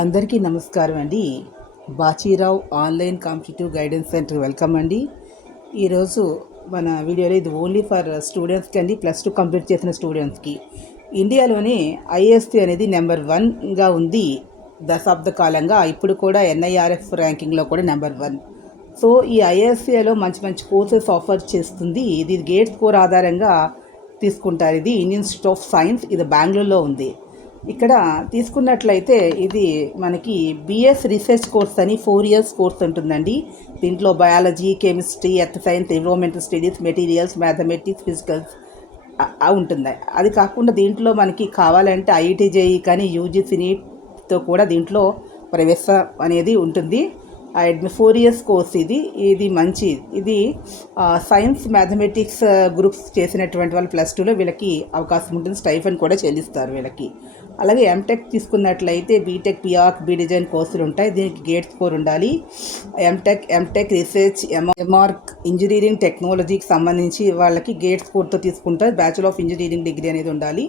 అందరికీ నమస్కారం అండి. Bachirao online competitive guidance centre welcome అండి. ఈరోజు మన వీడియోలో ఇది ఓన్లీ ఫర్ స్టూడెంట్స్కి అండి, +2 కంప్లీట్ చేసిన స్టూడెంట్స్కి. ఇండియాలోనే ఐఏఎస్టీ అనేది నెంబర్ 1గా ఉంది దశాబ్ద కాలంగా. ఇప్పుడు కూడా ఎన్ఐఆర్ఎఫ్ ర్యాంకింగ్లో కూడా నెంబర్ 1. సో ఈ ఐఏఎస్టీలో మంచి మంచి కోర్సెస్ ఆఫర్ చేస్తుంది. ఇది గేట్ స్కోర్ ఆధారంగా తీసుకుంటారు. ఇది ఇండియన్ ఇన్స్టిట్యూట్ ఆఫ్ సైన్స్, ఇది బెంగళూరులో ఉంది. ఇక్కడ తీసుకున్నట్లయితే ఇది మనకి బిఎస్ రీసెర్చ్ కోర్స్ అని 4 years కోర్స్ ఉంటుందండి. దీంట్లో biology, chemistry, earth science, environmental studies, materials, mathematics, physicals ఉంటుంది. అది కాకుండా దీంట్లో మనకి కావాలంటే ఐఐటి జేఈ కానీ యూజీసీ నీట్తో కూడా దీంట్లో ప్రవేశం అనేది ఉంటుంది. 4 years కోర్స్ ఇది మంచి. ఇది సైన్స్, మ్యాథమెటిక్స్ గ్రూప్స్ చేసినటువంటి వాళ్ళు +2లో వీళ్ళకి అవకాశం ఉంటుంది. స్టైఫండ్ కూడా చెల్లిస్తారు వీళ్ళకి. అలాగే ఎంటెక్ తీసుకున్నట్లయితే బీటెక్, పిఆర్క్, బీ డిజైన్ కోర్సులు ఉంటాయి. దీనికి గేట్ స్కోర్ ఉండాలి. ఎంటెక్ రీసెర్చ్, ఎంఆర్క్ ఇంజనీరింగ్ టెక్నాలజీకి సంబంధించి వాళ్ళకి గేట్ స్కోర్తో తీసుకుంటారు. బ్యాచులర్ ఆఫ్ ఇంజనీరింగ్ డిగ్రీ అనేది ఉండాలి.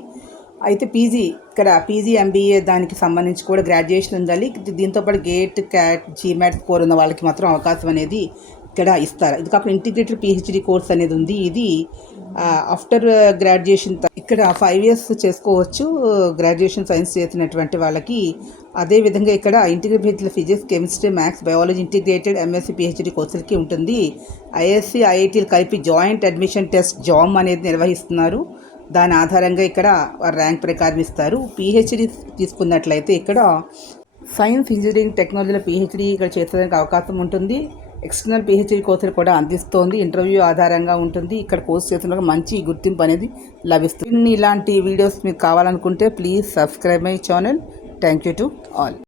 అయితే ఇక్కడ పీజీ ఎంబీఏ దానికి సంబంధించి కూడా గ్రాడ్యుయేషన్ ఉండాలి. దీంతోపాటు గేట్, క్యాట్, జీమాట్ స్కోర్ ఉన్న వాళ్ళకి మాత్రం అవకాశం అనేది ఇక్కడ ఇస్తారు. ఇది కాకుండా ఇంటిగ్రేటెడ్ పిహెచ్డి కోర్స్ అనేది ఉంది. ఇది ఆఫ్టర్ గ్రాడ్యుయేషన్ ఇక్కడ 5 years చేసుకోవచ్చు గ్రాడ్యుయేషన్ సైన్స్ చేసినటువంటి వాళ్ళకి. అదేవిధంగా ఇక్కడ integrated physics, chemistry, maths, biology integrated MSc PhD కోర్సులకి ఉంటుంది. ఐఎస్సీ, ఐఐటీలు కలిపి జాయింట్ అడ్మిషన్ టెస్ట్ జామ్ అనేది నిర్వహిస్తున్నారు. దాని ఆధారంగా ఇక్కడ ర్యాంక్ ప్రకారం ఇస్తారు. పిహెచ్డి తీసుకున్నట్లయితే ఇక్కడ సైన్స్, ఇంజనీరింగ్ టెక్నాలజీలో పిహెచ్డి ఇక్కడ చేసేదానికి అవకాశం ఉంటుంది. ఎక్స్టర్నల్ పిహెచ్డి కోర్సులు కూడా అందిస్తోంది. ఇంటర్వ్యూ ఆధారంగా ఉంటుంది. ఇక్కడ కోర్సు చేసిన మంచి గుర్తింపు అనేది లభిస్తుంది. ఇలాంటి వీడియోస్ మీకు కావాలనుకుంటే please subscribe my channel. Thank you to all.